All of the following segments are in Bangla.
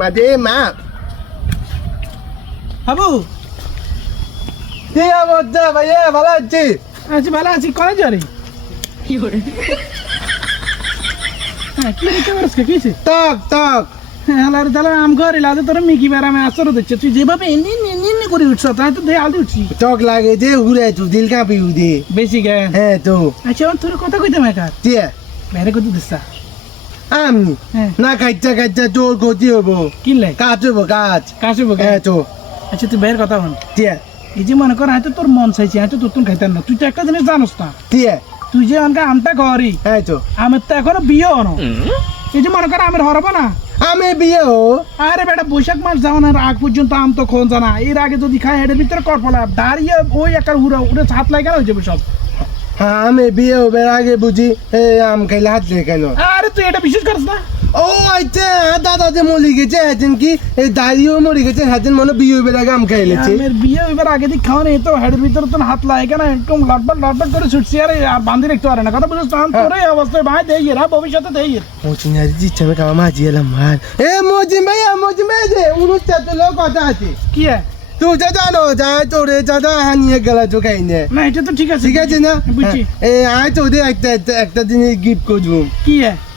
মাঝে মা বাবু কি অবস্থা ভাইয়া ভালো আছি আছি ভালো আছি কলেজ যারে কি করে হ্যাঁ কি রে কেমন আছিস কিছে টক টক হ্যাঁ আলার তাহলে আম ঘরে লাদে তোর মিকি বেরামে আসর দিচ্ছে তুই যেভাবে এনি এনি করে উঠছ তাই তো দে আলদি উঠছি টক লাগে যে উড়ে তু দিল কাঁপি উদে বেশি গে হ্যাঁ তো আচ্ছা তোর কথা কইতে মেকার দিয়ে বেরে কত দিছা আমি হ্যাঁ না খাইতে খাইতে তোর গতি হবো কিনলে কাজ হবো কাজ কাশবো হ্যাঁ তো আচ্ছা তুই বের কথা হন দিয়ে এই যে মনে কর হয়তো তোর মন চাইছে হয়তো তোর তুন খাইতেন না তুই তো একটা জিনিস জানোস না দিয়ে তুই যে অনকা আমটা করি হ্যাঁ তো আমের তো এখনো বিয়ে হনো এই যে মনে কর আমের হরবো না আমি বিয়ে হো আরে বেটা বৈশাখ মাস যাওয়ানোর আগ পর্যন্ত আম তো খন জানা এর আগে যদি খায় এটার ভিতরে করপলা দাঁড়িয়ে ওই একটা উড়ে ছাত লাগে হয়ে যাবে সব হ্যাঁ আমি বিয়ে হবে আগে বুঝি আম খাইলে হাত লেগে কেন আরে তুই এটা বিশ্বাস করিস না ও আচ্ছা দাদা যে মরে গেছে একদিন কি এই দাদিও মরে গেছে একদিন মনে বিয়ে হবে আগে আম খাইলেছে আমের বিয়ে এবার আগে দিক খাওয়া নেই তো হেডের ভিতরে তো হাত লাগে না একদম লটপট করে ছুটছি আরে আর বান্ধি রাখতে পারে না কথা বুঝছিস তো তোর এই অবস্থায় ভাই দেই এরা ভবিষ্যতে দেই মোচিন আর দিচ্ছে আমি কামা মাঝি এলাম মার এ মোচিন ভাইয়া যে উনুচ্ছা তো লোক কথা আছে কি তুই যা জানো যা তোরে দাদা হানিয়ে গেল তো খাইনে না এটা তো ঠিক আছে ঠিক আছে না বুঝছি আয় তোদের একটা জিনিস গিফট করবো কি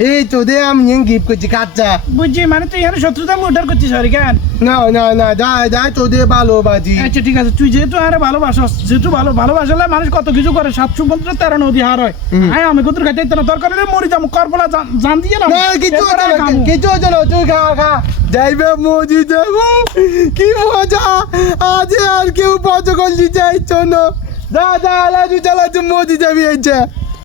এই তোদের আমি গিফট করছি কাচ্চা বুঝছি মানে তুই এখানে শত্রুতা মুটার করছিস সরি কেন না যা তোদের ভালোবাসি আচ্ছা ঠিক আছে তুই যেহেতু আরে ভালোবাসস যেহেতু ভালোবাসলে মানুষ কত কিছু করে 713 নদী হার হয় আয় আমি কত খাইতে না দরকার হলে মরি যাবো করপলা জান দিয়ে না না কিছু হচ্ছে না তুই খা যাইবে মজি যাবো কি মজা আজ আর কেউ পছন্দ করলি যাইছ না দাদা আলাদু চালাচ্ছ মজি যাবি এই